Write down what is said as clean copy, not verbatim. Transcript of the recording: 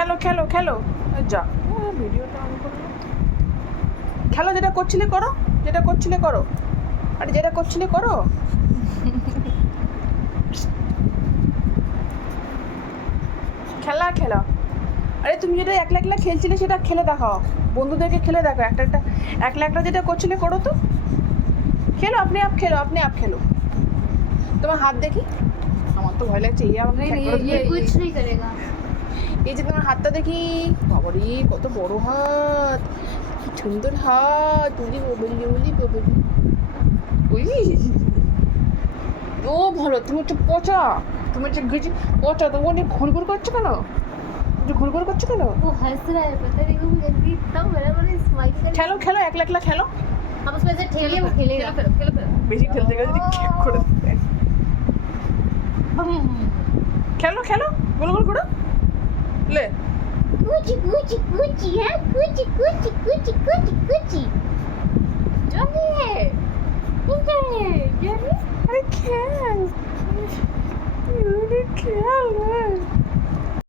খেলো খেলো খেলো যা ভিডিওটা অন করলো খেলো যেটা করছিলে করো যেটা করছিলে করো আরে যেটা করছিলে করো খেলা খেলা আরে তুমি যেটা একলা একলা খেলছিলে সেটা খেলে দেখাও বন্ধুদেরকে খেলে দেখো একটা একটা একলা একটা যেটা করছিলে করো তো খেলো আপনি আপ খেলো তোমার হাত দেখি আমার তো ভয় লাগছে कुछ नहीं करेगा এই যে তোমার হাতটা দেখি বাবারে কত বড় হাত কি সুন্দর হাত বলি ওই ও ভালো তুমি একটু পচা তুমি একটু গেছি পচা তো অনেক ঘুরঘুর করছো কেন একটু ঘুরঘুর করছো কেন वो हंस रहा है पता नहीं वो जल्दी तब मेरा बड़ा स्माइल कर খেলো খেলো একলা একলা খেলো अब उसमें से ठेलिए वो खेलेगा खेलो বেশি খেলতে গেলে যদি খ্যাক করে দেয়। খেলো খেলো গোল গোল করো লে कुची कुची कुची है कुची कुची कुची कुची कुची जल्दी है जल्दी আরে খেল খেল